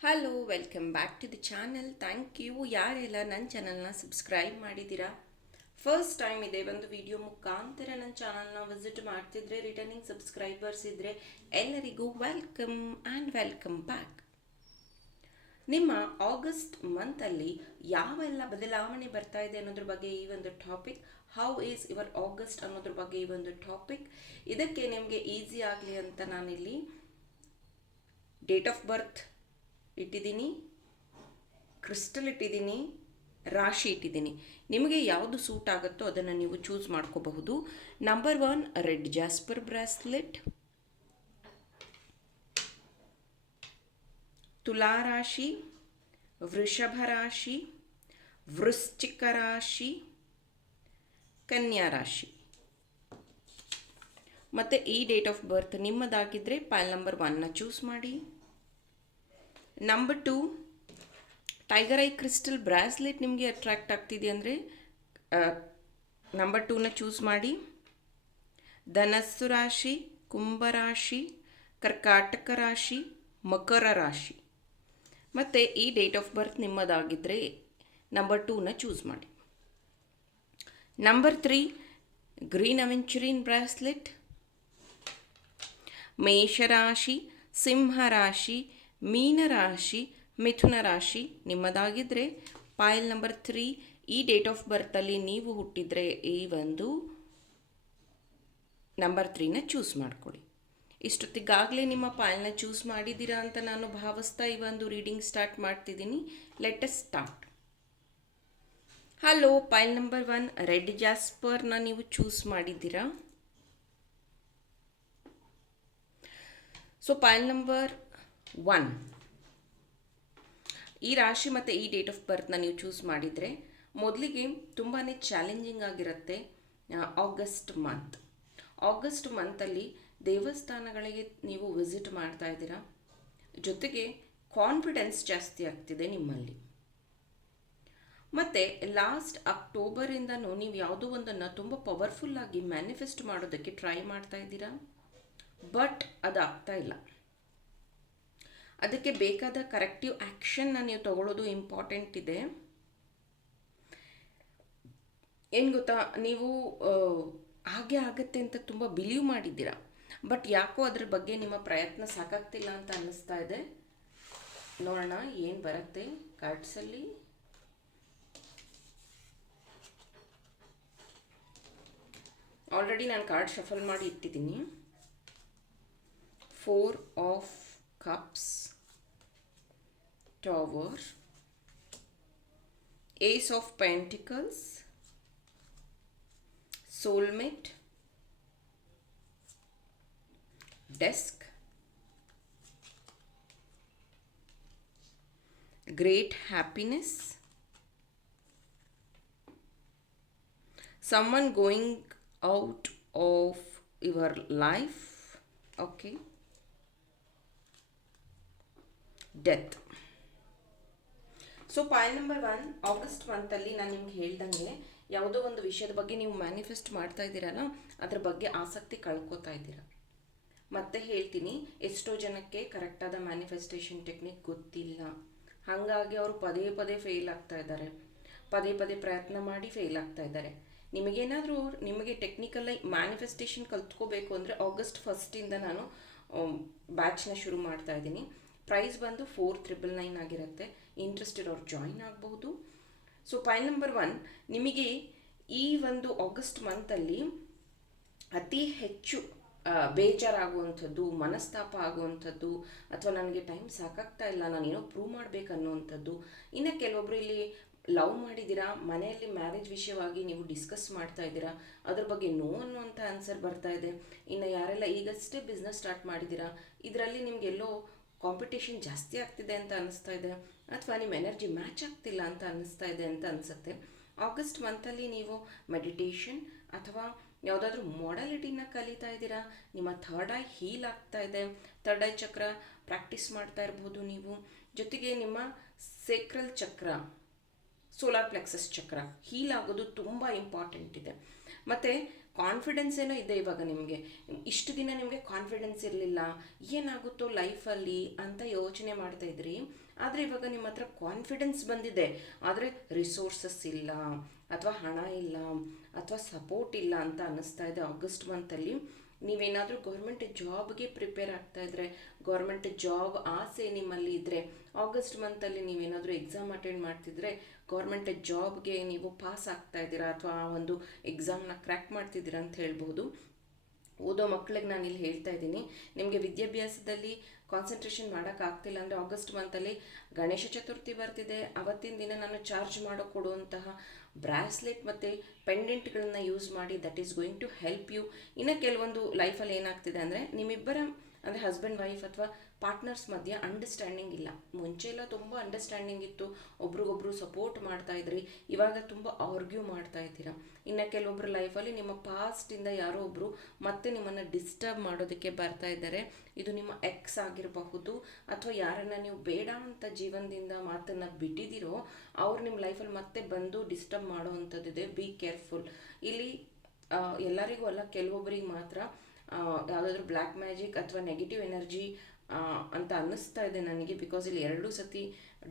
Hello welcome back to the channel thank you ಯಾರೆಲ್ಲ ನನ್ನ ಚಾನಲ್ನ ಸಬ್ಸ್ಕ್ರೈಬ್ ಮಾಡಿದ್ದೀರಾ? ಫಸ್ಟ್ ಟೈಮ್ ಇದೆ ಒಂದು ವಿಡಿಯೋ ಮುಖಾಂತರ ನನ್ನ ಚಾನಲ್ನ ವಿಸಿಟ್ ಮಾಡ್ತಿದ್ರೆ ರಿಟರ್ನಿಂಗ್ ಸಬ್ಸ್ಕ್ರೈಬರ್ಸ್ ಇದ್ದರೆ ಎಲ್ಲರಿಗೂ ವೆಲ್ಕಮ್ ಆ್ಯಂಡ್ ವೆಲ್ಕಮ್ ಬ್ಯಾಕ್ ನಿಮ್ಮ ಆಗಸ್ಟ್ ಮಂತಲ್ಲಿ ಯಾವೆಲ್ಲ ಬದಲಾವಣೆ ಬರ್ತಾ ಇದೆ ಅನ್ನೋದ್ರ ಬಗ್ಗೆ ಈ ಒಂದು topic how is your August ಅನ್ನೋದ್ರ ಬಗ್ಗೆ ಈ ಒಂದು ಟಾಪಿಕ್ ಇದಕ್ಕೆ ನಿಮಗೆ ಈಸಿ ಆಗಲಿ ಅಂತ ನಾನಿಲ್ಲಿ ಡೇಟ್ ಆಫ್ ಬರ್ತ್ ಇಟ್ಟಿದ್ದೀನಿ ಕ್ರಿಸ್ಟಲ್ ಇಟ್ಟಿದ್ದೀನಿ, ರಾಶಿ ಇಟ್ಟಿದ್ದೀನಿ. ನಿಮಗೆ ಯಾವುದು ಸೂಟ್ ಆಗುತ್ತೋ ಅದನ್ನು ನೀವು ಚೂಸ್ ಮಾಡ್ಕೋಬಹುದು. Number one red jasper bracelet ತುಲಾ ರಾಶಿ, ವೃಷಭ ರಾಶಿ, ವೃಶ್ಚಿಕ ರಾಶಿ, ಕನ್ಯಾ ರಾಶಿ. ಮತ್ತು ಈ ಡೇಟ್ ಆಫ್ ಬರ್ತ್ ನಿಮ್ಮದಾಗಿದ್ದರೆ ಪೈಲ್ ನಂಬರ್ ಒನ್ನ ಚೂಸ್ ಮಾಡಿ. Number two tiger eye crystal bracelet ನಿಮಗೆ ಅಟ್ರಾಕ್ಟ್ ಆಗ್ತಿದೆ ಅಂದರೆ ನಂಬರ್ ಟೂನ ಚೂಸ್ ಮಾಡಿ. ಧನಸ್ಸು ರಾಶಿ ಕುಂಭರಾಶಿ ಕರ್ಕಾಟಕ ರಾಶಿ, ಮಕರ ರಾಶಿ. ಮತ್ತು ಈ ಡೇಟ್ ಆಫ್ ಬರ್ತ್ ನಿಮ್ಮದಾಗಿದ್ದರೆ ನಂಬರ್ ಟೂನ ಚೂಸ್ ಮಾಡಿ. Number three green aventurine bracelet ಮೇಷರಾಶಿ ಸಿಂಹರಾಶಿ ಮೀನರಾಶಿ, ಮಿಥುನ ರಾಶಿ ನಿಮ್ಮದಾಗಿದ್ದರೆ ಪಾಯಲ್ ನಂಬರ್ ತ್ರೀ ಈ ಡೇಟ್ ಆಫ್ ಬರ್ತಲ್ಲಿ ನೀವು ಹುಟ್ಟಿದರೆ ಈ ಒಂದು ನಂಬರ್ ತ್ರೀನ ಚೂಸ್ ಮಾಡ್ಕೊಳ್ಳಿ. ಇಷ್ಟೊತ್ತಿಗಾಗಲೇ ನಿಮ್ಮ ಪಾಯಲ್ನ ಚೂಸ್ ಮಾಡಿದ್ದೀರಾ ಅಂತ ನಾನು ಭಾವಿಸ್ತಾ ಈ ಒಂದು ರೀಡಿಂಗ್ ಸ್ಟಾರ್ಟ್ ಮಾಡ್ತಿದ್ದೀನಿ. Let's start hello Payal number one red ಜಾಸ್ಪರ್ನ ನೀವು ಚೂಸ್ ಮಾಡಿದ್ದೀರಾ? ಸೊ ಪಾಯಲ್ ನಂಬರ್ ಒನ್ ಈ ರಾಶಿ ಮತ್ತು ಈ ಡೇಟ್ ಆಫ್ ಬರ್ತ್ನ ನೀವು ಚೂಸ್ ಮಾಡಿದರೆ ಮೊದಲಿಗೆ ತುಂಬಾ ಚಾಲೆಂಜಿಂಗ್ ಆಗಿರುತ್ತೆ ಆಗಸ್ಟ್ ಮಂತ್ ಆಗಸ್ಟ್ ಮಂತಲ್ಲಿ ದೇವಸ್ಥಾನಗಳಿಗೆ ನೀವು ವಿಸಿಟ್ ಮಾಡ್ತಾ ಇದ್ದೀರಾ? ಜೊತೆಗೆ ಕಾನ್ಫಿಡೆನ್ಸ್ ಜಾಸ್ತಿ ಆಗ್ತಿದೆ ನಿಮ್ಮಲ್ಲಿ. ಮತ್ತು ಲಾಸ್ಟ್ ಅಕ್ಟೋಬರಿಂದನೂ ನೀವು ಯಾವುದೋ ಒಂದನ್ನು ತುಂಬ ಪವರ್ಫುಲ್ಲಾಗಿ ಮ್ಯಾನಿಫೆಸ್ಟ್ ಮಾಡೋದಕ್ಕೆ ಟ್ರೈ ಮಾಡ್ತಾ ಇದ್ದೀರಾ? ಬಟ್ ಅದು ಆಗ್ತಾ ಇಲ್ಲ. ಅದಕ್ಕೆ ಬೇಕಾದ ಕರೆಕ್ಟಿವ್ ಆ್ಯಕ್ಷನ್ನ ನೀವು ತಗೊಳ್ಳೋದು ಇಂಪಾರ್ಟೆಂಟ್ ಇದೆ. ಏನು ಗೊತ್ತಾ? ನೀವು ಹಾಗೆ ಆಗತ್ತೆ ಅಂತ ತುಂಬ ಬಿಲೀವ್ ಮಾಡಿದ್ದೀರಾ? ಬಟ್ ಯಾಕೋ ಅದ್ರ ಬಗ್ಗೆ ನಿಮ್ಮ ಪ್ರಯತ್ನ ಸಾಕಾಗ್ತಿಲ್ಲ ಅಂತ ಅನ್ನಿಸ್ತಾ ಇದೆ. ನೋಡೋಣ, ಏನು ಬರುತ್ತೆ ಕಾರ್ಡ್ಸಲ್ಲಿ ಆಲ್ರೆಡಿ ನಾನು ಕಾರ್ಡ್ ಶಫಲ್ ಮಾಡಿ ಇಟ್ಟಿದ್ದೀನಿ. Four of cups, tower, ace of pentacles, soulmate, desk, great happiness, someone going out of your life okay? Death. So point number one August ಮಂತಲ್ಲಿ ನಾನು ನಿಮ್ಗೆ ಹೇಳ್ದಂಗೆ ಯಾವುದೋ ಒಂದು ವಿಷಯದ ಬಗ್ಗೆ ನೀವು ಮ್ಯಾನಿಫೆಸ್ಟ್ ಮಾಡ್ತಾ ಇದ್ದೀರಲ್ಲ, ಅದ್ರ ಬಗ್ಗೆ ಆಸಕ್ತಿ ಕಳ್ಕೊತಾ ಇದ್ದೀರಾ? ಮತ್ತೆ ಹೇಳ್ತೀನಿ, ಎಷ್ಟೋ ಜನಕ್ಕೆ ಕರೆಕ್ಟಾದ ಮ್ಯಾನಿಫೆಸ್ಟೇಷನ್ ಟೆಕ್ನಿಕ್ ಗೊತ್ತಿಲ್ಲ. ಹಾಗಾಗಿ ಅವರು ಪದೇ ಪದೇ ಫೇಲ್ ಆಗ್ತಾ ಇದ್ದಾರೆ. ಪದೇ ಪದೇ ಪ್ರಯತ್ನ ಮಾಡಿ ಫೇಲ್ ಆಗ್ತಾ ಇದ್ದಾರೆ. ನಿಮಗೇನಾದರೂ ನಿಮಗೆ ಟೆಕ್ನಿಕಲ್ ಮ್ಯಾನಿಫೆಸ್ಟೇಷನ್ ಕಲ್ತ್ಕೋಬೇಕು ಅಂದರೆ ಆಗಸ್ಟ್ ಫಸ್ಟಿಂದ ನಾನು ಬ್ಯಾಚ್ನ ಶುರು ಮಾಡ್ತಾ ಇದ್ದೀನಿ. ಪ್ರೈಸ್ ಬಂದು ಫೋರ್ ತ್ರಿಬಲ್ ನೈನ್ ಆಗಿರುತ್ತೆ. ಇಂಟ್ರೆಸ್ಟೆಡ್ ಇರೋರು ಜಾಯಿನ್ ಆಗಬಹುದು ಸೊ ಪಾಯಿಂಟ್ ನಂಬರ್ ಒನ್ ನಿಮಗೆ ಈ ಒಂದು ಆಗಸ್ಟ್ ಮಂತಲ್ಲಿ ಅತಿ ಹೆಚ್ಚು ಬೇಜಾರಾಗುವಂಥದ್ದು, ಮನಸ್ತಾಪ ಆಗುವಂಥದ್ದು, ಅಥವಾ ನನಗೆ ಟೈಮ್ ಸಾಕಾಗ್ತಾ ಇಲ್ಲ ನಾನು ಏನೋ ಪ್ರೂವ್ ಮಾಡಬೇಕು ಅನ್ನುವಂಥದ್ದು ಇನ್ನು ಕೆಲವೊಬ್ಬರು ಇಲ್ಲಿ ಲವ್ ಮಾಡಿದ್ದೀರಾ? ಮನೆಯಲ್ಲಿ ಮ್ಯಾರೇಜ್ ವಿಷಯವಾಗಿ ನೀವು ಡಿಸ್ಕಸ್ ಮಾಡ್ತಾ ಇದ್ದೀರಾ? ಅದ್ರ ಬಗ್ಗೆ ನೋ ಅನ್ನುವಂಥ ಆನ್ಸರ್ ಬರ್ತಾ ಇದೆ. ಇನ್ನು ಯಾರೆಲ್ಲ ಈಗಷ್ಟೇ ಬಿಸ್ನೆಸ್ ಸ್ಟಾರ್ಟ್ ಮಾಡಿದ್ದೀರಾ? ಇದರಲ್ಲಿ ನಿಮಗೆಲ್ಲೋ ಕಾಂಪಿಟೇಷನ್ ಜಾಸ್ತಿ ಆಗ್ತಿದೆ ಅಂತ ಅನ್ನಿಸ್ತಾ ಇದೆ, ಅಥವಾ ನಿಮ್ಮ ಎನರ್ಜಿ ಮ್ಯಾಚ್ ಆಗ್ತಿಲ್ಲ ಅಂತ ಅನ್ನಿಸ್ತಾ ಇದೆ ಅಂತ ಅನಿಸುತ್ತೆ. ಆಗಸ್ಟ್ ಮಂತಲ್ಲಿ ನೀವು ಮೆಡಿಟೇಷನ್ ಅಥವಾ ಯಾವುದಾದ್ರೂ ಮಾಡಲಿಟಿನ ಕಲಿತಾ ಇದ್ದೀರಾ? ನಿಮ್ಮ ಥರ್ಡ್ ಐ ಹೀಲ್ ಆಗ್ತಾ ಇದೆ. ಥರ್ಡ್ ಐ ಚಕ್ರ ಪ್ರಾಕ್ಟೀಸ್ ಮಾಡ್ತಾ ಇರ್ಬೋದು ನೀವು. ಜೊತೆಗೆ ನಿಮ್ಮ ಸೇಕ್ರಲ್ ಚಕ್ರ ಸೋಲಾರ್ ಪ್ಲೆಕ್ಸಸ್ ಚಕ್ರ ಹೀಲ್ ಆಗೋದು ತುಂಬ ಇಂಪಾರ್ಟೆಂಟ್ ಇದೆ. ಮತ್ತು ಕಾನ್ಫಿಡೆನ್ಸ್ ಏನೋ ಇದೆ ಇವಾಗ ನಿಮಗೆ. ಇಷ್ಟು ದಿನ ನಿಮಗೆ ಕಾನ್ಫಿಡೆನ್ಸ್ ಇರಲಿಲ್ಲ, ಏನಾಗುತ್ತೋ ಲೈಫಲ್ಲಿ ಅಂತ ಯೋಚನೆ ಮಾಡ್ತಾ ಇದ್ರಿ. ಆದರೆ ಇವಾಗ ನಿಮ್ಮ ಹತ್ರ ಕಾನ್ಫಿಡೆನ್ಸ್ ಬಂದಿದೆ. ಆದರೆ ರಿಸೋರ್ಸಸ್ ಇಲ್ಲ, ಅಥವಾ ಹಣ ಇಲ್ಲ, ಅಥವಾ ಸಪೋರ್ಟ್ ಇಲ್ಲ ಅಂತ ಅನ್ನಿಸ್ತಾ ಇದೆ ಆಗಸ್ಟ್ ಮಂತಲ್ಲಿ ನೀವೇನಾದರೂ ಗೌರ್ಮೆಂಟ್ ಜಾಬ್ಗೆ ಪ್ರಿಪೇರ್ ಆಗ್ತಾ ಇದ್ರೆ ಗೌರ್ಮೆಂಟ್ ಜಾಬ್ ಆಸೆ ನಿಮ್ಮಲ್ಲಿ ಇದ್ದರೆ ಆಗಸ್ಟ್ ಮಂತಲ್ಲಿ ನೀವೇನಾದರೂ ಎಕ್ಸಾಮ್ ಅಟೆಂಡ್ ಮಾಡ್ತಿದ್ರೆ ಗೌರ್ಮೆಂಟ್ ಜಾಬ್ಗೆ ನೀವು ಪಾಸ್ ಆಗ್ತಾ ಇದ್ದೀರಾ ಅಥವಾ ಆ ಒಂದು ಎಕ್ಸಾಮ್ನ ಕ್ರ್ಯಾಕ್ ಮಾಡ್ತಿದ್ದೀರಾ ಅಂತ ಹೇಳ್ಬೋದು. ಓದೋ ಮಕ್ಕಳಿಗೆ ನಾನು ಇಲ್ಲಿ ಹೇಳ್ತಾ ಇದ್ದೀನಿ. ನಿಮಗೆ ವಿದ್ಯಾಭ್ಯಾಸದಲ್ಲಿ ಕಾನ್ಸಂಟ್ರೇಷನ್ ಮಾಡೋಕ್ಕಾಗ್ತಿಲ್ಲ ಅಂದರೆ ಆಗಸ್ಟ್ ಮಂತಲ್ಲಿ ಗಣೇಶ ಚತುರ್ಥಿ ಬರ್ತಿದೆ. ಅವತ್ತಿನ ದಿನ ನಾನು ಚಾರ್ಜ್ ಮಾಡೋ ಕೊಡುವಂತಹ ಬ್ರಾಸ್ಲೆಟ್ ಮತ್ತು ಪೆಂಡೆಂಟ್ಗಳನ್ನು ಯೂಸ್ ಮಾಡಿ that is going to help you ಇನ್ನು ಕೆಲವೊಂದು ಲೈಫಲ್ಲಿ ಏನಾಗ್ತಿದೆ ಅಂದರೆ ನಿಮ್ಮಿಬ್ಬರ, ಅಂದರೆ ಹಸ್ಬೆಂಡ್ ವೈಫ್ ಅಥವಾ ಪಾರ್ಟ್ನರ್ಸ್ ಮಧ್ಯೆ ಅಂಡರ್ಸ್ಟ್ಯಾಂಡಿಂಗ್ ಇಲ್ಲ. ಮುಂಚೆ ಎಲ್ಲ ತುಂಬ ಅಂಡರ್ಸ್ಟ್ಯಾಂಡಿಂಗ್ ಇತ್ತು. ಒಬ್ರಿಗೊಬ್ರು ಸಪೋರ್ಟ್ ಮಾಡ್ತಾ ಇದ್ರಿ. ಇವಾಗ ತುಂಬ ಆರ್ಗ್ಯೂ ಮಾಡ್ತಾ ಇದ್ದೀರಾ? ಇನ್ನು ಕೆಲವೊಬ್ಬರ ಲೈಫಲ್ಲಿ ನಿಮ್ಮ ಪಾಸ್ಟಿಂದ ಯಾರೋ ಒಬ್ಬರು ಮತ್ತೆ ನಿಮ್ಮನ್ನು ಡಿಸ್ಟರ್ಬ್ ಮಾಡೋದಕ್ಕೆ ಬರ್ತಾ ಇದ್ದಾರೆ. ಇದು ನಿಮ್ಮ ಎಕ್ಸ್ ಆಗಿರಬಹುದು ಅಥವಾ ಯಾರನ್ನ ನೀವು ಬೇಡ ಅಂತ ಜೀವನದಿಂದ ಮಾತನ್ನು ಬಿಟ್ಟಿದ್ದೀರೋ, ಅವ್ರು ನಿಮ್ಮ ಲೈಫಲ್ಲಿ ಮತ್ತೆ ಬಂದು ಡಿಸ್ಟರ್ಬ್ ಮಾಡೋ ಅಂಥದ್ದಿದೆ. ಬಿ ಕೇರ್ಫುಲ್ ಇಲ್ಲಿ ಎಲ್ಲರಿಗೂ ಅಲ್ಲ ಕೆಲವೊಬ್ಬರಿಗೆ ಮಾತ್ರ ಯಾವುದಾದ್ರೂ ಬ್ಲ್ಯಾಕ್ ಮ್ಯಾಜಿಕ್ ಅಥವಾ ನೆಗೆಟಿವ್ ಎನರ್ಜಿ ಅಂತ ಅನ್ನಿಸ್ತಾ ಇದೆ ನನಗೆ ಬಿಕಾಸ್ ಇಲ್ಲಿ ಎರಡೂ ಸತಿ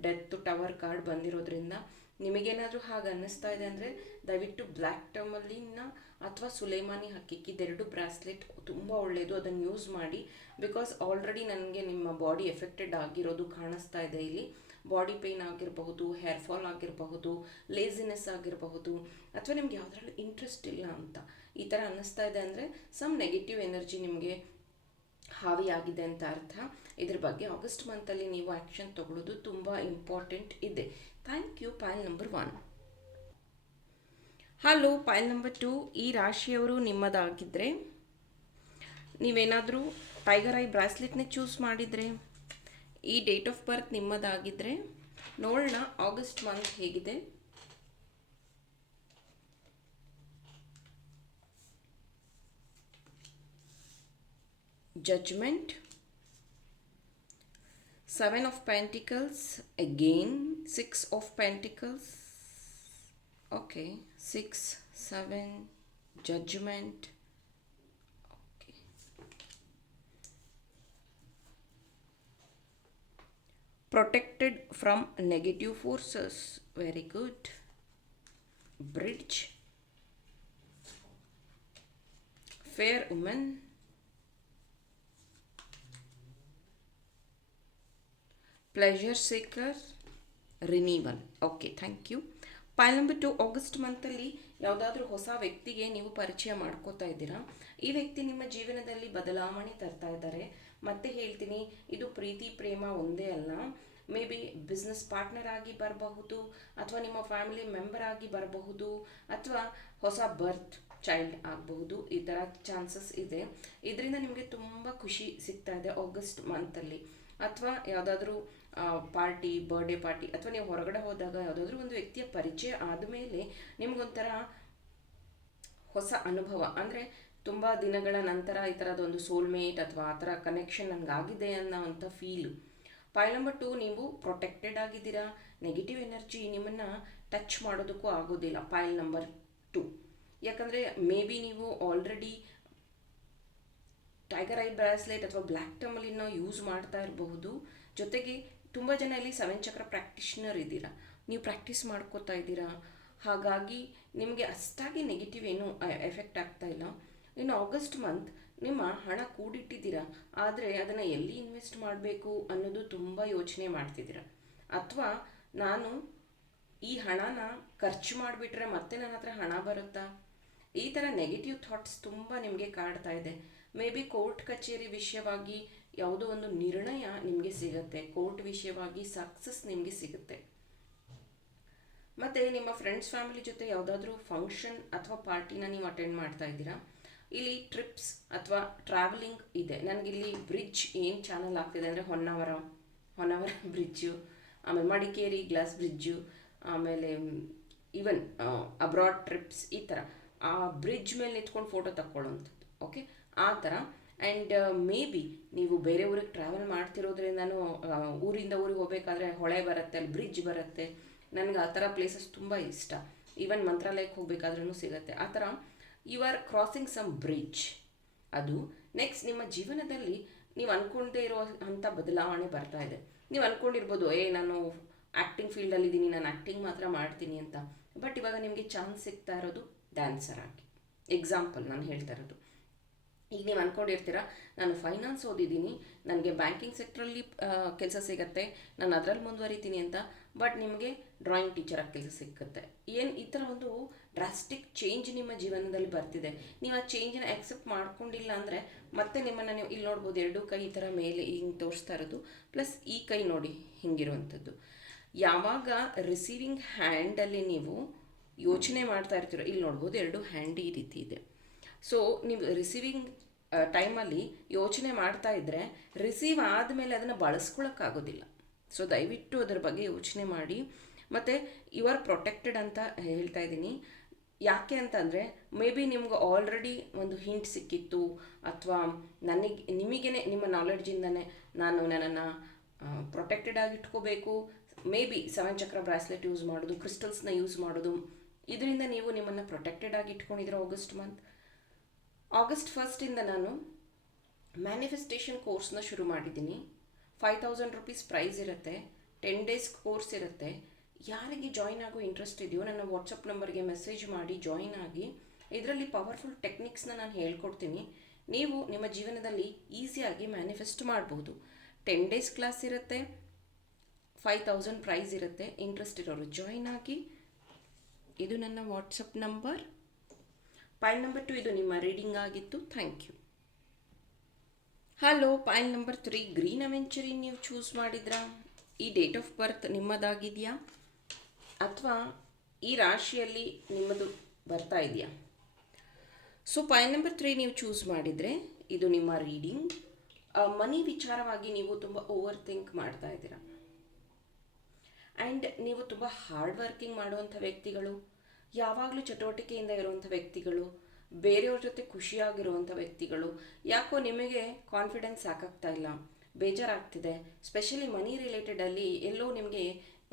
ಡೆತ್ ಟವರ್ ಕಾರ್ಡ್ ಬಂದಿರೋದ್ರಿಂದ ನಿಮಗೇನಾದರೂ ಹಾಗೆ ಅನ್ನಿಸ್ತಾ ಇದೆ ಅಂದರೆ ದಯವಿಟ್ಟು ಬ್ಲ್ಯಾಕ್ ಟರ್ಮಲ್ಲಿನ ಅಥವಾ ಸುಲೇಮಾನಿ ಹಕ್ಕಿಕ್ ಇದೆರಡು ಬ್ರಾಸ್ಲೆಟ್ ತುಂಬ ಒಳ್ಳೆಯದು ಅದನ್ನು ಯೂಸ್ ಮಾಡಿ ಬಿಕಾಸ್ ಆಲ್ರೆಡಿ ನನಗೆ ನಿಮ್ಮ ಬಾಡಿ ಎಫೆಕ್ಟೆಡ್ ಆಗಿರೋದು ಕಾಣಿಸ್ತಾ ಇದೆ ಇಲ್ಲಿ. ಬಾಡಿ ಪೇಯ್ನ್ ಆಗಿರಬಹುದು ಹೇರ್ ಫಾಲ್ ಆಗಿರಬಹುದು ಲೇಸಿನೆಸ್ ಆಗಿರಬಹುದು ಅಥವಾ ನಿಮ್ಗೆ ಯಾವುದ್ರಲ್ಲೂ ಇಂಟ್ರೆಸ್ಟ್ ಇಲ್ಲ ಅಂತ ಈ ಥರ ಅನ್ನಿಸ್ತಾ ಇದೆ ಅಂದರೆ ಸಮ್ ನೆಗೆಟಿವ್ ಎನರ್ಜಿ ನಿಮಗೆ ಹಾವಿಯಾಗಿದೆ ಅಂತ ಅರ್ಥ. ಇದ್ರ ಬಗ್ಗೆ ಆಗಸ್ಟ್ ಮಂತಲ್ಲಿ ನೀವು ಆ್ಯಕ್ಷನ್ ತಗೊಳ್ಳೋದು ತುಂಬ ಇಂಪಾರ್ಟೆಂಟ್ ಇದೆ. Thank you Payal number one hello Payal number two ಈ ರಾಶಿಯವರು ನಿಮ್ಮದಾಗಿದ್ದರೆ ನೀವೇನಾದರೂ ಟೈಗರ್ ಐ ಬ್ರಾಸ್ಲೆಟ್ನೇ ಚೂಸ್ ಮಾಡಿದರೆ, ಈ ಡೇಟ್ ಆಫ್ ಬರ್ತ್ ನಿಮ್ಮದಾಗಿದ್ದರೆ ನೋಡೋಣ ಆಗಸ್ಟ್ ಮಂತ್ ಹೇಗಿದೆ. Judgment. Seven of pentacles again six of pentacles. Okay six seven judgment. Okay. Protected from negative forces. Very good. Bridge. Fair woman pleasure seeker renewal okay thank you Payal number two August ಮಂತಲ್ಲಿ ಯಾವುದಾದ್ರೂ ಹೊಸ ವ್ಯಕ್ತಿಗೆ ನೀವು ಪರಿಚಯ ಮಾಡ್ಕೋತಾ ಇದ್ದೀರಾ? ಈ ವ್ಯಕ್ತಿ ನಿಮ್ಮ ಜೀವನದಲ್ಲಿ ಬದಲಾವಣೆ ತರ್ತಾ ಇದ್ದಾರೆ. ಮತ್ತೆ ಹೇಳ್ತೀನಿ, ಇದು ಪ್ರೀತಿ, ಪ್ರೇಮ ಒಂದೇ ಅಲ್ಲ. ಮೇ ಬಿ ಬಿಸ್ನೆಸ್ ಪಾರ್ಟ್ನರ್ ಆಗಿ ಬರಬಹುದು, ಅಥವಾ ನಿಮ್ಮ ಫ್ಯಾಮಿಲಿ ಮೆಂಬರ್ ಆಗಿ ಬರಬಹುದು, ಅಥವಾ ಹೊಸ ಬರ್ತ್ ಚೈಲ್ಡ್ ಆಗಬಹುದು. ಈ ಥರ ಚಾನ್ಸಸ್ ಇದೆ. ಇದರಿಂದ ನಿಮಗೆ ತುಂಬ ಖುಷಿ ಸಿಗ್ತಾ ಇದೆ ಆಗಸ್ಟ್ ಮಂತಲ್ಲಿ ಅಥವಾ ಯಾವುದಾದ್ರೂ ಪಾರ್ಟಿ ಬರ್ಡೇ ಪಾರ್ಟಿ ಅಥವಾ ನೀವು ಹೊರಗಡೆ ಹೋದಾಗ ಯಾವುದಾದ್ರೂ ಒಂದು ವ್ಯಕ್ತಿಯ ಪರಿಚಯ ಆದಮೇಲೆ ನಿಮಗೊಂಥರ ಹೊಸ ಅನುಭವ. ಅಂದರೆ ತುಂಬ ದಿನಗಳ ನಂತರ ಈ ಥರದೊಂದು ಸೋಲ್ಮೇಟ್ ಅಥವಾ ಆ ಥರ ಕನೆಕ್ಷನ್ ನನಗಾಗಿದೆ ಅನ್ನೋವಂಥ ಫೀಲು ಪಾಯಿಲ್ ನಂಬರ್ ಟು ನೀವು ಪ್ರೊಟೆಕ್ಟೆಡ್ ಆಗಿದ್ದೀರಾ? ನೆಗೆಟಿವ್ ಎನರ್ಜಿ ನಿಮ್ಮನ್ನು ಟಚ್ ಮಾಡೋದಕ್ಕೂ ಆಗೋದಿಲ್ಲ. ಪಾಯಲ್ ನಂಬರ್ ಟು ಯಾಕಂದರೆ ಮೇ ಬಿ ನೀವು ಆಲ್ರೆಡಿ ಟೈಗರ್ ಐ ಬ್ರಾಸ್ಲೆಟ್ ಅಥವಾ ಬ್ಲ್ಯಾಕ್ ಟಮಲಿನ ಯೂಸ್ ಮಾಡ್ತಾ ಇರಬಹುದು. ಜೊತೆಗೆ ತುಂಬ ಜನ ಇಲ್ಲಿ ಸೆವೆನ್ ಚಕ್ರ ಪ್ರಾಕ್ಟಿಷನರ್ ಇದ್ದೀರಾ? ನೀವು ಪ್ರಾಕ್ಟೀಸ್ ಮಾಡ್ಕೋತಾ ಇದ್ದೀರಾ? ಹಾಗಾಗಿ ನಿಮಗೆ ಅಷ್ಟಾಗಿ ನೆಗೆಟಿವ್ ಏನು ಎಫೆಕ್ಟ್ ಆಗ್ತಾ ಇಲ್ಲ. ಇನ್ನು ಆಗಸ್ಟ್ ಮಂತ್ ನಿಮ್ಮ ಹಣ ಕೂಡಿಟ್ಟಿದ್ದೀರಾ? ಆದರೆ ಅದನ್ನು ಎಲ್ಲಿ ಇನ್ವೆಸ್ಟ್ ಮಾಡಬೇಕು ಅನ್ನೋದು ತುಂಬ ಯೋಚನೆ ಮಾಡ್ತಿದ್ದೀರಾ. ಅಥವಾ ನಾನು ಈ ಹಣನ ಖರ್ಚು ಮಾಡಿಬಿಟ್ರೆ ಮತ್ತೆ ನನ್ನ ಹತ್ರ ಹಣ ಬರುತ್ತಾ? ಈ ಥರ ನೆಗೆಟಿವ್ ಥಾಟ್ಸ್ ತುಂಬ ನಿಮಗೆ ಕಾಡ್ತಾ ಇದೆ. ಮೇ ಬಿ ಕೋರ್ಟ್ ಕಚೇರಿ ವಿಷಯವಾಗಿ ಯಾವುದೋ ಒಂದು ನಿರ್ಣಯ ನಿಮಗೆ ಸಿಗುತ್ತೆ. ಕೋರ್ಟ್ ವಿಷಯವಾಗಿ ಸಕ್ಸಸ್ ನಿಮಗೆ ಸಿಗುತ್ತೆ. ಮತ್ತು ನಿಮ್ಮ ಫ್ರೆಂಡ್ಸ್ ಫ್ಯಾಮಿಲಿ ಜೊತೆ ಯಾವುದಾದ್ರೂ ಫಂಕ್ಷನ್ ಅಥವಾ ಪಾರ್ಟಿನ ನೀವು ಅಟೆಂಡ್ ಮಾಡ್ತಾ ಇದ್ದೀರಾ? ಇಲ್ಲಿ ಟ್ರಿಪ್ಸ್ ಅಥವಾ ಟ್ರಾವೆಲಿಂಗ್ ಇದೆ. ನನಗಿಲ್ಲಿ ಬ್ರಿಡ್ಜ್ ಏನು ಚಾನಲ್ ಆಗ್ತಿದೆ ಅಂದರೆ ಹೊನ್ನಾವರ ಹೊನ್ನಾವರ ಬ್ರಿಡ್ಜು ಆಮೇಲೆ ಮಡಿಕೇರಿ ಗ್ಲಾಸ್ ಬ್ರಿಡ್ಜು ಆಮೇಲೆ ಈವನ್ ಅಬ್ರಾಡ್ ಟ್ರಿಪ್ಸ್ ಈ ಥರ ಆ ಬ್ರಿಡ್ಜ್ ಮೇಲೆ ನಿಂತ್ಕೊಂಡು ಫೋಟೋ ತಕ್ಕೊಳ್ಳೋವಂಥದ್ದು ಓಕೆ ಆ ಥರ ಆ್ಯಂಡ್ ಮೇ ಬಿ ನೀವು ಬೇರೆ ಊರಿಗೆ ಟ್ರಾವೆಲ್ ಮಾಡ್ತಿರೋದ್ರಿಂದನೂ ಊರಿಂದ ಊರಿಗೆ ಹೋಗಬೇಕಾದ್ರೆ ಹೊಳೆ ಬರುತ್ತೆ ಅಲ್ಲಿ ಬ್ರಿಡ್ಜ್ ಬರುತ್ತೆ. ನನಗೆ ಆ ಥರ ಪ್ಲೇಸಸ್ ತುಂಬ ಇಷ್ಟ. ಈವನ್ ಮಂತ್ರಾಲಯಕ್ಕೆ ಹೋಗಬೇಕಾದ್ರೂ ಸಿಗುತ್ತೆ. ಆ ಥರ you are crossing some bridge ಅದು ನೆಕ್ಸ್ಟ್ ನಿಮ್ಮ ಜೀವನದಲ್ಲಿ ನೀವು ಅಂದ್ಕೊಂಡೇ ಇರೋ ಅಂಥ ಬದಲಾವಣೆ ಬರ್ತಾ ಇದೆ. ನೀವು ಅಂದ್ಕೊಂಡಿರ್ಬೋದು ಏ, ನಾನು ಆ್ಯಕ್ಟಿಂಗ್ ಫೀಲ್ಡಲ್ಲಿದ್ದೀನಿ ನಾನು ಆ್ಯಕ್ಟಿಂಗ್ ಮಾತ್ರ ಮಾಡ್ತೀನಿ ಅಂತ. ಬಟ್ ಇವಾಗ ನಿಮಗೆ ಚಾನ್ಸ್ ಸಿಗ್ತಾ ಇರೋದು ಡ್ಯಾನ್ಸರ್ ಆಗಿ. ಎಕ್ಸಾಂಪಲ್ ನಾನು ಹೇಳ್ತಾ ಇರೋದು. ಈಗ ನೀವು ಅಂದ್ಕೊಂಡಿರ್ತೀರ ನಾನು ಫೈನಾನ್ಸ್ ಓದಿದ್ದೀನಿ, ನನಗೆ ಬ್ಯಾಂಕಿಂಗ್ ಸೆಕ್ಟ್ರಲ್ಲಿ ಕೆಲಸ ಸಿಗತ್ತೆ, ನಾನು ಅದರಲ್ಲಿ ಮುಂದುವರಿತೀನಿ ಅಂತ ಬಟ್ ನಿಮಗೆ ಡ್ರಾಯಿಂಗ್ ಟೀಚರಾಗಿ ಕೆಲಸ ಸಿಕ್ಕತ್ತೆ ಏನು ಈ ಥರ ಒಂದು ಡ್ರಾಸ್ಟಿಕ್ ಚೇಂಜ್ ನಿಮ್ಮ ಜೀವನದಲ್ಲಿ ಬರ್ತಿದೆ. ನೀವು ಆ ಚೇಂಜನ್ನು ಆಕ್ಸೆಪ್ಟ್ ಮಾಡ್ಕೊಂಡಿಲ್ಲ ಅಂದರೆ, ಮತ್ತೆ ನಿಮ್ಮನ್ನು ನೀವು ಇಲ್ಲಿ ನೋಡ್ಬೋದು, ಎರಡು ಕೈ ಈ ಥರ ಮೇಲೆ ಹಿಂಗೆ ತೋರಿಸ್ತಾ ಇರೋದು ಪ್ಲಸ್ ಈ ಕೈ ನೋಡಿ ಹಿಂಗಿರುವಂಥದ್ದು. ಯಾವಾಗ ರಿಸೀವಿಂಗ್ ಹ್ಯಾಂಡಲ್ಲಿ ನೀವು ಯೋಚನೆ ಮಾಡ್ತಾ ಇರ್ತೀರೋ ಇಲ್ಲಿ ನೋಡ್ಬೋದು, ಎರಡು ಹ್ಯಾಂಡ್ ಈ ರೀತಿ ಇದೆ. ಸೊ ನೀವು ರಿಸೀವಿಂಗ್ ಟೈಮಲ್ಲಿ ಯೋಚನೆ ಮಾಡ್ತಾ ಇದ್ದರೆ ರಿಸೀವ್ ಆದಮೇಲೆ ಅದನ್ನು ಬಳಸ್ಕೊಳ್ಳೋಕ್ಕಾಗೋದಿಲ್ಲ ಸೊ ದಯವಿಟ್ಟು ಅದರ ಬಗ್ಗೆ ಯೋಚನೆ ಮಾಡಿ. ಮತ್ತು ಯು ಆರ್ ಪ್ರೊಟೆಕ್ಟೆಡ್ ಅಂತ ಹೇಳ್ತಾ ಇದ್ದೀನಿ. ಯಾಕೆ ಅಂತಂದರೆ ಮೇ ಬಿ ನಿಮ್ಗೆ ಆಲ್ರೆಡಿ ಒಂದು ಹಿಂಟ್ ಸಿಕ್ಕಿತ್ತು, ಅಥವಾ ನನಗೆ ನಿಮಗೇ ನಿಮ್ಮ ನಾಲೆಡ್ಜಿಂದನೇ ನಾನು ನನ್ನನ್ನು ಪ್ರೊಟೆಕ್ಟೆಡ್ ಆಗಿ ಇಟ್ಕೋಬೇಕು maybe seven chakra bracelet use ಮಾಡೋದು ಕ್ರಿಸ್ಟಲ್ಸ್ನ ಯೂಸ್ ಮಾಡೋದು. ಇದರಿಂದ ನೀವು ನಿಮ್ಮನ್ನು ಪ್ರೊಟೆಕ್ಟೆಡ್ ಆಗಿ ಇಟ್ಕೊಂಡಿದ್ದೀರ ಆಗಸ್ಟ್ ಮಂತ್ ಆಗಸ್ಟ್ ಫಸ್ಟಿಂದ ನಾನು ಮ್ಯಾನಿಫೆಸ್ಟೇಷನ್ ಕೋರ್ಸ್ನ ಶುರು ಮಾಡಿದ್ದೀನಿ. ಫೈವ್ ತೌಸಂಡ್ ರುಪೀಸ್ ಪ್ರೈಸ್ ಇರುತ್ತೆ. ಟೆನ್ ಡೇಸ್ ಕೋರ್ಸ್ ಇರುತ್ತೆ. ಯಾರಿಗೆ ಜಾಯಿನ್ ಆಗೋ ಇಂಟ್ರೆಸ್ಟ್ ಇದೆಯೋ ನನ್ನ ವಾಟ್ಸಪ್ ನಂಬರ್ಗೆ ಮೆಸೇಜ್ ಮಾಡಿ ಜಾಯಿನ್ ಆಗಿ ಇದರಲ್ಲಿ ಪವರ್ಫುಲ್ ಟೆಕ್ನಿಕ್ಸ್ನ ನಾನು ಹೇಳ್ಕೊಡ್ತೀನಿ. ನೀವು ನಿಮ್ಮ ಜೀವನದಲ್ಲಿ ಈಸಿಯಾಗಿ ಮ್ಯಾನಿಫೆಸ್ಟ್ ಮಾಡ್ಬೋದು. ಟೆನ್ ಡೇಸ್ ಕ್ಲಾಸ್ ಇರುತ್ತೆ. ಫೈವ್ ತೌಸಂಡ್ ಪ್ರೈಸ್ ಇರುತ್ತೆ. ಇಂಟ್ರೆಸ್ಟ್ ಇರೋರು ಜಾಯಿನ್ ಆಗಿ. ಇದು ನನ್ನ WhatsApp number point number two ಇದು ನಿಮ್ಮ ರೀಡಿಂಗ್ ಆಗಿತ್ತು. Thank you hello point number three green aventurine ನೀವು ಚೂಸ್ ಮಾಡಿದ್ರಾ? ಈ ಡೇಟ್ ಆಫ್ ಬರ್ತ್ ನಿಮ್ಮದಾಗಿದೆಯಾ? ಅಥವಾ ಈ ರಾಶಿಯಲ್ಲಿ ನಿಮ್ಮದು ಬರ್ತಾ ಇದೆಯಾ? ಸೊ ಪಾಯಿಂಟ್ ನಂಬರ್ ತ್ರೀ ನೀವು ಚೂಸ್ ಮಾಡಿದರೆ ಇದು ನಿಮ್ಮ ರೀಡಿಂಗ್ ಮನಿ ವಿಚಾರವಾಗಿ ನೀವು ತುಂಬ ಓವರ್ ಥಿಂಕ್ ಮಾಡ್ತಾ ಇದ್ದೀರಾ. ಆ್ಯಂಡ್ ನೀವು ತುಂಬ ಹಾರ್ಡ್ ವರ್ಕಿಂಗ್ ಮಾಡುವಂಥ ವ್ಯಕ್ತಿಗಳು. ಯಾವಾಗಲೂ ಚಟುವಟಿಕೆಯಿಂದ ಇರುವಂಥ ವ್ಯಕ್ತಿಗಳು, ಬೇರೆಯವ್ರ ಜೊತೆ ಖುಷಿಯಾಗಿರುವಂಥ ವ್ಯಕ್ತಿಗಳು, ಯಾಕೋ ನಿಮಗೆ ಕಾನ್ಫಿಡೆನ್ಸ್ ಸಾಕಾಗ್ತಾ ಇಲ್ಲ, ಬೇಜಾರಾಗ್ತಿದೆ ಸ್ಪೆಷಲಿ ಮನಿ ರಿಲೇಟೆಡಲ್ಲಿ ಎಲ್ಲೋ ನಿಮಗೆ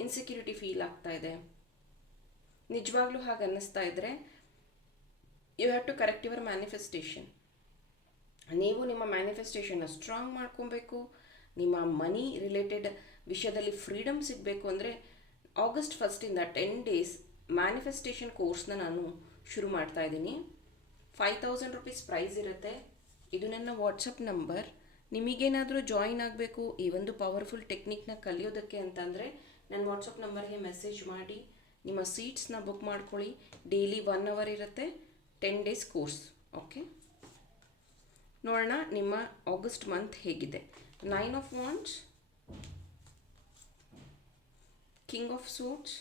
ಇನ್ಸೆಕ್ಯೂರಿಟಿ ಫೀಲ್ ಆಗ್ತಾ ಇದೆ. ನಿಜವಾಗ್ಲೂ ಹಾಗೆ ಅನ್ನಿಸ್ತಾ ಇದ್ದರೆ you have to correct your manifestation ನೀವು ನಿಮ್ಮ ಮ್ಯಾನಿಫೆಸ್ಟೇಷನ್ನ ಸ್ಟ್ರಾಂಗ್ ಮಾಡ್ಕೊಬೇಕು, ನಿಮ್ಮ ಮನಿ ರಿಲೇಟೆಡ್ ವಿಷಯದಲ್ಲಿ ಫ್ರೀಡಮ್ ಸಿಗಬೇಕು ಅಂದರೆ ಆಗಸ್ಟ್ ಫಸ್ಟಿಂದ ಟೆನ್ ಡೇಸ್ ಮ್ಯಾನಿಫೆಸ್ಟೇಷನ್ ಕೋರ್ಸ್ನ ನಾನು ಶುರು ಮಾಡ್ತಾ ಇದ್ದೀನಿ. ಫೈವ್ ತೌಸಂಡ್ ರುಪೀಸ್ ಪ್ರೈಸ್ ಇರುತ್ತೆ. ಇದು ನನ್ನ ವಾಟ್ಸಪ್ ನಂಬರ್ ನಿಮಗೇನಾದರೂ ಜಾಯಿನ್ ಆಗಬೇಕು ಈ ಒಂದು ಪವರ್ಫುಲ್ ಟೆಕ್ನಿಕ್ನ ಕಲಿಯೋದಕ್ಕೆ ಅಂತಂದರೆ ನನ್ನ ವಾಟ್ಸಪ್ ನಂಬರ್ಗೆ ಮೆಸೇಜ್ ಮಾಡಿ, ನಿಮ್ಮ ಸೀಟ್ಸ್ನ ಬುಕ್ ಮಾಡ್ಕೊಳ್ಳಿ. ಡೈಲಿ ಒನ್ ಅವರ್ ಇರುತ್ತೆ ಟೆನ್ ಡೇಸ್ ಕೋರ್ಸ್ ಓಕೆ ನೋಡೋಣ ನಿಮ್ಮ ಆಗಸ್ಟ್ ಮಂತ್ ಹೇಗಿದೆ. Nine of wands king of suits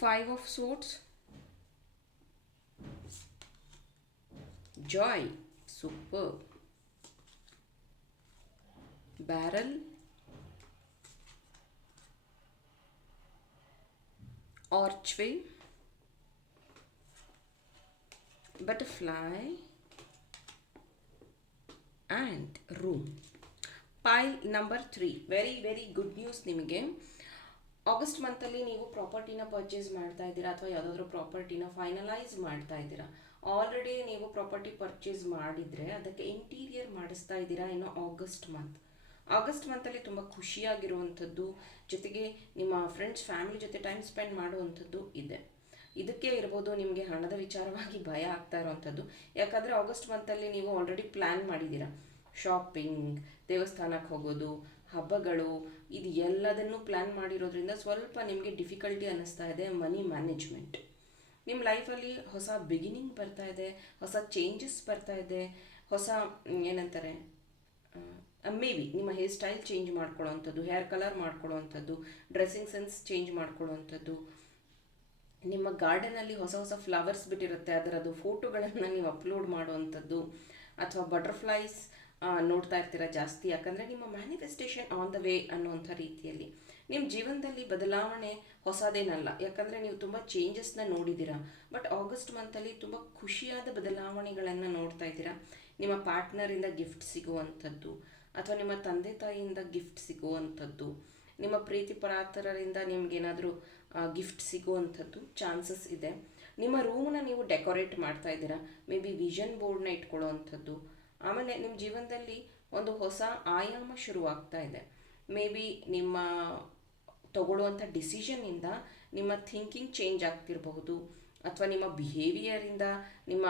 five of swords joy superb barrel archway butterfly and room pile number 3 very very good news ನಿಮಗೆ August ಮಂತಲ್ಲಿ ನೀವು ಪ್ರಾಪರ್ಟಿನ purchase ಮಾಡ್ತಾ ಇದ್ದೀರಾ ಅಥವಾ ಯಾವುದಾದ್ರೂ ಪ್ರಾಪರ್ಟಿನ ಫೈನಲೈಸ್ ಮಾಡ್ತಾ ಇದ್ದೀರಾ? ಆಲ್ರೆಡಿ ನೀವು ಪ್ರಾಪರ್ಟಿ ಪರ್ಚೇಸ್ ಮಾಡಿದರೆ ಅದಕ್ಕೆ ಇಂಟೀರಿಯರ್ ಮಾಡಿಸ್ತಾ ಇದ್ದೀರಾ ಇನ್ನು ಆಗಸ್ಟ್ ಮಂತ್ ಆಗಸ್ಟ್ ಮಂತಲ್ಲಿ ತುಂಬ ಖುಷಿಯಾಗಿರುವಂಥದ್ದು, ಜೊತೆಗೆ ನಿಮ್ಮ ಫ್ರೆಂಡ್ಸ್ ಫ್ಯಾಮಿಲಿ ಜೊತೆ ಟೈಮ್ ಸ್ಪೆಂಡ್ ಮಾಡುವಂಥದ್ದು ಇದೆ. ಇದಕ್ಕೆ ಇರ್ಬೋದು ನಿಮಗೆ ಹಣದ ವಿಚಾರವಾಗಿ ಭಯ ಆಗ್ತಾ ಇರುವಂಥದ್ದು. ಯಾಕಂದರೆ ಆಗಸ್ಟ್ ಮಂತಲ್ಲಿ ನೀವು ಆಲ್ರೆಡಿ ಪ್ಲ್ಯಾನ್ ಮಾಡಿದ್ದೀರಾ. ಶಾಪಿಂಗ್ ದೇವಸ್ಥಾನಕ್ಕೆ ಹೋಗೋದು ಹಬ್ಬಗಳು, ಇದು ಎಲ್ಲದನ್ನು ಪ್ಲ್ಯಾನ್ ಮಾಡಿರೋದ್ರಿಂದ ಸ್ವಲ್ಪ ನಿಮಗೆ ಡಿಫಿಕಲ್ಟಿ ಅನ್ನಿಸ್ತಾ ಇದೆ ಮನಿ ಮ್ಯಾನೇಜ್ಮೆಂಟ್ ನಿಮ್ಮ ಲೈಫಲ್ಲಿ ಹೊಸ ಬಿಗಿನಿಂಗ್ ಬರ್ತಾ ಇದೆ, ಹೊಸ ಚೇಂಜಸ್ ಬರ್ತಾ ಇದೆ, ಹೊಸ ಏನಂತಾರೆ ಮೇ ಬಿ ನಿಮ್ಮ ಹೇರ್ ಸ್ಟೈಲ್ ಚೇಂಜ್ ಮಾಡ್ಕೊಳ್ಳೋವಂಥದ್ದು ಹೇರ್ ಕಲರ್ ಮಾಡ್ಕೊಳ್ಳೋವಂಥದ್ದು ಡ್ರೆಸ್ಸಿಂಗ್ ಸೆನ್ಸ್ ಚೇಂಜ್ ಮಾಡ್ಕೊಳ್ಳೋವಂಥದ್ದು. ನಿಮ್ಮ ಗಾರ್ಡನಲ್ಲಿ ಹೊಸ ಹೊಸ ಫ್ಲವರ್ಸ್ ಬಿಟ್ಟಿರುತ್ತೆ, ಅದರದ್ದು ಫೋಟೋಗಳನ್ನು ನೀವು ಅಪ್ಲೋಡ್ ಮಾಡುವಂಥದ್ದು, ಅಥವಾ ಬಟರ್ಫ್ಲೈಸ್ ನೋಡ್ತಾ ಇರ್ತೀರ ಜಾಸ್ತಿ? ಯಾಕಂದರೆ ನಿಮ್ಮ ಮ್ಯಾನಿಫೆಸ್ಟೇಷನ್ ಆನ್ ದ ವೇ ಅನ್ನುವಂಥ ರೀತಿಯಲ್ಲಿ. ನಿಮ್ಮ ಜೀವನದಲ್ಲಿ ಬದಲಾವಣೆ ಹೊಸದೇನಲ್ಲ. ಯಾಕಂದರೆ ನೀವು ತುಂಬ ಚೇಂಜಸ್ನ ನೋಡಿದ್ದೀರಾ ಬಟ್ ಆಗಸ್ಟ್ ಮಂತಲ್ಲಿ ತುಂಬ ಖುಷಿಯಾದ ಬದಲಾವಣೆಗಳನ್ನು ನೋಡ್ತಾ ಇದ್ದೀರಾ. ನಿಮ್ಮ ಪಾರ್ಟ್ನರಿಂದ ಗಿಫ್ಟ್ ಸಿಗುವಂಥದ್ದು, ಅಥವಾ ನಿಮ್ಮ ತಂದೆ ತಾಯಿಯಿಂದ ಗಿಫ್ಟ್ ಸಿಗುವಂಥದ್ದು, ನಿಮ್ಮ ಪ್ರೀತಿ ಪರಾತರರಿಂದ ನಿಮ್ಗೇನಾದರೂ ಗಿಫ್ಟ್ ಸಿಗುವಂಥದ್ದು ಚಾನ್ಸಸ್ ಇದೆ. ನಿಮ್ಮ ರೂಮನ್ನ ನೀವು ಡೆಕೋರೇಟ್ ಮಾಡ್ತಾ ಇದ್ದೀರಾ. ಮೇ ಬಿ ವಿಷನ್ ಬೋರ್ಡ್ನ ಅಂಥದ್ದು ಆಮೇಲೆ ನಿಮ್ಮ ಜೀವನದಲ್ಲಿ ಒಂದು ಹೊಸ ಆಯಾಮ ಶುರುವಾಗ್ತಾ ಇದೆ. ಮೇ ಬಿ ನಿಮ್ಮ ತಗೊಳ್ಳುವಂಥ ಡಿಸಿಷನ್ನಿಂದ ನಿಮ್ಮ ಥಿಂಕಿಂಗ್ ಚೇಂಜ್ ಆಗ್ತಿರಬಹುದು, ಅಥವಾ ನಿಮ್ಮ ಬಿಹೇವಿಯರಿಂದ ನಿಮ್ಮ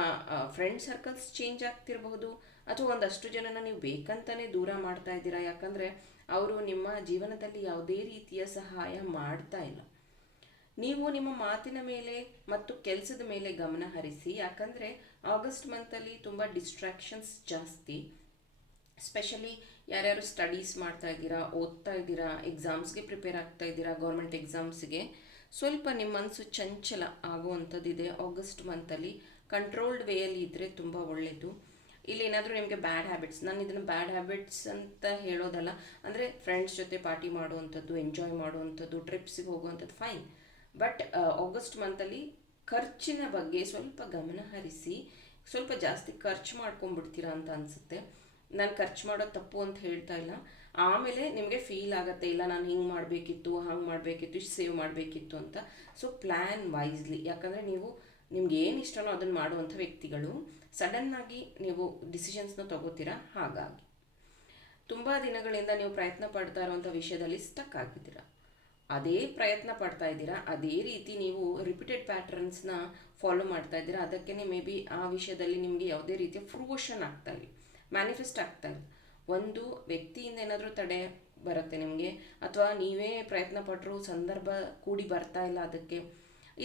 ಫ್ರೆಂಡ್ ಸರ್ಕಲ್ಸ್ ಚೇಂಜ್ ಆಗ್ತಿರಬಹುದು, ಅಥವಾ ಒಂದಷ್ಟು ಜನನ ನೀವು ಬೇಕಂತಲೇ ದೂರ ಮಾಡ್ತಾ ಇದ್ದೀರಾ? ಯಾಕಂದರೆ ಅವರು ನಿಮ್ಮ ಜೀವನದಲ್ಲಿ ಯಾವುದೇ ರೀತಿಯ ಸಹಾಯ ಮಾಡ್ತಾ ಇಲ್ಲ. ನೀವು ನಿಮ್ಮ ಮಾತಿನ ಮೇಲೆ ಮತ್ತು ಕೆಲಸದ ಮೇಲೆ ಗಮನ ಹರಿಸಿ, ಯಾಕಂದರೆ ಆಗಸ್ಟ್ ಮಂತಲ್ಲಿ ತುಂಬ ಡಿಸ್ಟ್ರಾಕ್ಷನ್ಸ್ ಜಾಸ್ತಿ. ಸ್ಪೆಷಲಿ ಯಾರ್ಯಾರು ಸ್ಟಡೀಸ್ ಮಾಡ್ತಾ ಇದ್ದೀರಾ, ಓದ್ತಾ ಇದ್ದೀರಾ ಎಕ್ಸಾಮ್ಸ್ಗೆ ಪ್ರಿಪೇರ್ ಆಗ್ತಾ ಇದ್ದೀರಾ ಗೌರ್ಮೆಂಟ್ ಎಕ್ಸಾಮ್ಸ್ಗೆ ಸ್ವಲ್ಪ ನಿಮ್ಮ ಮನಸ್ಸು ಚಂಚಲ ಆಗುವಂಥದ್ದಿದೆ ಆಗಸ್ಟ್ ಮಂತಲ್ಲಿ ಕಂಟ್ರೋಲ್ಡ್ ವೇಯಲ್ಲಿ ಇದ್ದರೆ ತುಂಬ ಒಳ್ಳೆಯದು ಇಲ್ಲಿ ಏನಾದರೂ ನಿಮಗೆ ಬ್ಯಾಡ್ ಹ್ಯಾಬಿಟ್ಸ್ ನಾನು ಇದನ್ನು ಬ್ಯಾಡ್ ಹ್ಯಾಬಿಟ್ಸ್ ಅಂತ ಹೇಳೋದಲ್ಲ, ಅಂದರೆ ಫ್ರೆಂಡ್ಸ್ ಜೊತೆ ಪಾರ್ಟಿ ಮಾಡುವಂಥದ್ದು ಎಂಜಾಯ್ ಮಾಡುವಂಥದ್ದು ಟ್ರಿಪ್ಸಿಗೆ ಹೋಗುವಂಥದ್ದು ಫೈನ್ ಬಟ್ ಆಗಸ್ಟ್ ಮಂತಲ್ಲಿ ಖರ್ಚಿನ ಬಗ್ಗೆ ಸ್ವಲ್ಪ ಗಮನ ಹರಿಸಿ, ಸ್ವಲ್ಪ ಜಾಸ್ತಿ ಖರ್ಚು ಮಾಡ್ಕೊಂಡ್ಬಿಡ್ತೀರಾ ಅಂತ ಅನಿಸುತ್ತೆ. ನಾನು ಖರ್ಚು ಮಾಡೋದು ತಪ್ಪು ಅಂತ ಹೇಳ್ತಾ ಇಲ್ಲ. ಆಮೇಲೆ ನಿಮಗೆ ಫೀಲ್ ಆಗುತ್ತೆ, ಇಲ್ಲ ನಾನು ಹಿಂಗೆ ಮಾಡಬೇಕಿತ್ತು, ಹಂಗೆ ಮಾಡಬೇಕಿತ್ತು, ಇಷ್ಟು ಸೇವ್ ಮಾಡಬೇಕಿತ್ತು ಅಂತ. ಸೊ ಪ್ಲ್ಯಾನ್ ವೈಸ್ಲಿ ಯಾಕಂದರೆ ನೀವು, ನಿಮ್ಗೆ ಏನು ಇಷ್ಟನೋ ಅದನ್ನು ಮಾಡುವಂಥ ವ್ಯಕ್ತಿಗಳು ಸಡನ್ನಾಗಿ ನೀವು ಡಿಸಿಷನ್ಸ್ನ ತಗೋತೀರಾ, ಹಾಗಾಗಿ. ತುಂಬ ದಿನಗಳಿಂದ ನೀವು ಪ್ರಯತ್ನ ಪಡ್ತಾ ಇರುವಂಥ ವಿಷಯದಲ್ಲಿ ಸ್ಟಕ್ ಆಗಿದ್ದೀರಾ. ಅದೇ ಪ್ರಯತ್ನ ಪಡ್ತಾ ಇದ್ದೀರಾ? ಅದೇ ರೀತಿ ನೀವು ರಿಪೀಟೆಡ್ ಪ್ಯಾಟ್ರನ್ಸ್ನ ಫಾಲೋ ಮಾಡ್ತಾ ಇದ್ದೀರಾ? ಅದಕ್ಕೇ ಮೇ ಬಿ ಆ ವಿಷಯದಲ್ಲಿ ನಿಮಗೆ ಯಾವುದೇ ರೀತಿಯ ಫ್ರೂಷನ್ ಆಗ್ತಾ ಇಲ್ಲ. ಮ್ಯಾನಿಫೆಸ್ಟ್ ಆಗ್ತಾ ಇಲ್ಲ. ಒಂದು ವ್ಯಕ್ತಿಯಿಂದ ಏನಾದರೂ ತಡೆ ಬರುತ್ತೆ ನಿಮಗೆ, ಅಥವಾ ನೀವೇ ಪ್ರಯತ್ನ ಪಟ್ಟರು ಸಂದರ್ಭ ಕೂಡಿ ಬರ್ತಾ ಇಲ್ಲ ಅದಕ್ಕೆ,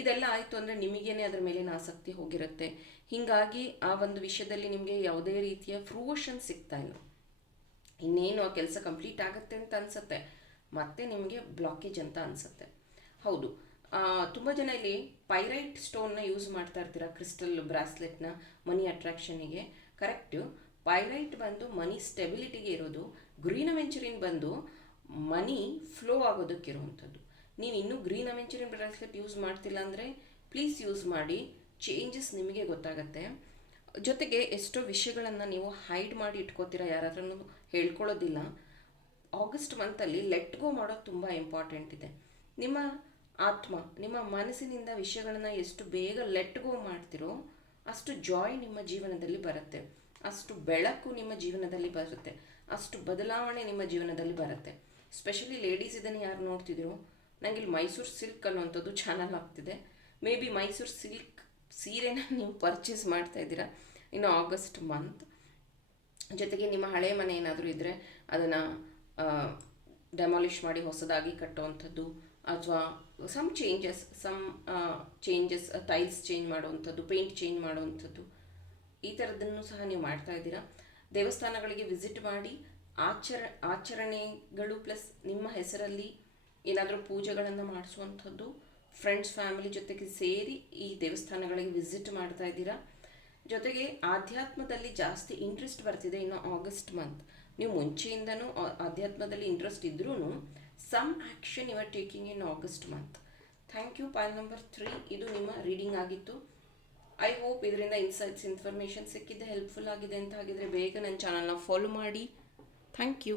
ಇದೆಲ್ಲ ಆಯಿತು ಅಂದರೆ ನಿಮಗೇನೆ ಅದರ ಮೇಲಿನ ಆಸಕ್ತಿ ಹೋಗಿರುತ್ತೆ. ಹೀಗಾಗಿ ಆ ಒಂದು ವಿಷಯದಲ್ಲಿ ನಿಮಗೆ ಯಾವುದೇ ರೀತಿಯ ಫ್ರೂಷನ್ ಸಿಗ್ತಾ ಇಲ್ಲ. ಇನ್ನೇನು ಆ ಕೆಲಸ ಕಂಪ್ಲೀಟ್ ಆಗುತ್ತೆ ಅಂತ ಅನಿಸುತ್ತೆ. ಮತ್ತೆ ನಿಮಗೆ ಬ್ಲಾಕೇಜ್ ಅಂತ ಅನಿಸುತ್ತೆ. ಹೌದು. ತುಂಬ ಜನ ಇಲ್ಲಿ ಪೈರೈಟ್ ಸ್ಟೋನ್ನ ಯೂಸ್ ಮಾಡ್ತಾ ಇರ್ತೀರ ಕ್ರಿಸ್ಟಲ್ ಬ್ರಾಸ್ಲೆಟ್ನ ಮನಿ ಅಟ್ರಾಕ್ಷನಿಗೆ ಕರೆಕ್ಟು ಪೈರೈಟ್ ಬಂದು ಮನಿ ಸ್ಟೆಬಿಲಿಟಿಗೆ ಇರೋದು ಗ್ರೀನ್ ಅವೆಂಚುರಿನ್ ಬಂದು ಮನಿ ಫ್ಲೋ ಆಗೋದಕ್ಕಿರುವಂಥದ್ದು. ನೀವು ಇನ್ನೂ ಗ್ರೀನ್ ಅವೆಂಚುರಿನ್ ಬ್ರಾಸ್ಲೆಟ್ ಯೂಸ್ ಮಾಡ್ತಿಲ್ಲ ಅಂದರೆ ಪ್ಲೀಸ್ ಯೂಸ್ ಮಾಡಿ ಚೇಂಜಸ್ ನಿಮಗೆ ಗೊತ್ತಾಗತ್ತೆ. ಜೊತೆಗೆ ಎಷ್ಟೋ ವಿಷಯಗಳನ್ನು ನೀವು ಹೈಡ್ ಮಾಡಿ ಇಟ್ಕೋತೀರ ಯಾರಾದ್ರೂ ಹೇಳ್ಕೊಳ್ಳೋದಿಲ್ಲ. ಆಗಸ್ಟ್ ಮಂತಲ್ಲಿ ಲೆಟ್ ಗೋ ಮಾಡೋದು ತುಂಬ ಇಂಪಾರ್ಟೆಂಟ್ ಇದೆ. ನಿಮ್ಮ ಆತ್ಮ, ನಿಮ್ಮ ಮನಸ್ಸಿನಿಂದ ವಿಷಯಗಳನ್ನು ಎಷ್ಟು ಬೇಗ ಲೆಟ್ ಗೋ ಮಾಡ್ತಿರೋ ಅಷ್ಟು ಜಾಯ್ ನಿಮ್ಮ ಜೀವನದಲ್ಲಿ ಬರುತ್ತೆ. ಅಷ್ಟು ಬೆಳಕು ನಿಮ್ಮ ಜೀವನದಲ್ಲಿ ಬರುತ್ತೆ. ಅಷ್ಟು ಬದಲಾವಣೆ ನಿಮ್ಮ ಜೀವನದಲ್ಲಿ ಬರುತ್ತೆ. ಸ್ಪೆಷಲಿ ಲೇಡೀಸ್ ಇದನ್ನು ಯಾರು ನೋಡ್ತಿದ್ರು? ನನಗೆ ಇಲ್ಲಿ ಮೈಸೂರು ಸಿಲ್ಕ್ ಅನ್ನೋಂಥದ್ದು ಚಾನಲ್ ಆಗ್ತಿದೆ. ಮೇ ಬಿ ಮೈಸೂರು ಸಿಲ್ಕ್ ಸೀರೆನ ನೀವು ಪರ್ಚೇಸ್ ಮಾಡ್ತಾ ಇದ್ದೀರಾ? ಇನ್ನು ಆಗಸ್ಟ್ ಮಂತ್ ಜೊತೆಗೆ ನಿಮ್ಮ ಹಳೆ ಮನೆ ಏನಾದರೂ ಇದ್ದರೆ ಅದನ್ನು ಡೆಮಾಲಿಷ್ ಮಾಡಿ ಹೊಸದಾಗಿ ಕಟ್ಟುವಂಥದ್ದು ಅಥವಾ some changes some changes tiles change ಮಾಡುವಂಥದ್ದು ಪೇಂಟ್ ಚೇಂಜ್ ಮಾಡುವಂಥದ್ದು, ಈ ಥರದ್ದನ್ನು ಸಹ ನೀವು ಮಾಡ್ತಾ ಇದ್ದೀರಾ? ದೇವಸ್ಥಾನಗಳಿಗೆ ವಿಸಿಟ್ ಮಾಡಿ ಆಚರ, ಆಚರಣೆಗಳು ಪ್ಲಸ್ ನಿಮ್ಮ ಹೆಸರಲ್ಲಿ ಏನಾದರೂ ಪೂಜೆಗಳನ್ನು ಮಾಡಿಸುವಂಥದ್ದು ಫ್ರೆಂಡ್ಸ್ ಫ್ಯಾಮಿಲಿ ಜೊತೆಗೆ ಸೇರಿ ಈ ದೇವಸ್ಥಾನಗಳಿಗೆ ವಿಸಿಟ್ ಮಾಡ್ತಾ ಇದ್ದೀರಾ? ಜೊತೆಗೆ ಆಧ್ಯಾತ್ಮದಲ್ಲಿ ಜಾಸ್ತಿ ಇಂಟ್ರೆಸ್ಟ್ ಬರ್ತಿದೆ ಇನ್ನು ಆಗಸ್ಟ್ ಮಂತ್ ನೀವು ಮುಂಚೆಯಿಂದನೂ ಅಧ್ಯಾತ್ಮದಲ್ಲಿ ಇಂಟ್ರೆಸ್ಟ್ ಇದ್ರೂ some action you are taking in August month thank you point number three ಇದು ನಿಮ್ಮ ರೀಡಿಂಗ್ ಆಗಿತ್ತು. ಐ ಹೋಪ್ ಇದರಿಂದ ಇನ್ಸೈಟ್ಸ್ ಇನ್ಫಾರ್ಮೇಷನ್ ಸಿಕ್ಕಿದ್ದೆ ಹೆಲ್ಪ್ಫುಲ್ ಆಗಿದೆ ಅಂತ ಹಾಗಿದ್ರೆ ಬೇಗ ನನ್ನ ಚಾನಲ್ನ ಫಾಲೋ ಮಾಡಿ. Thank you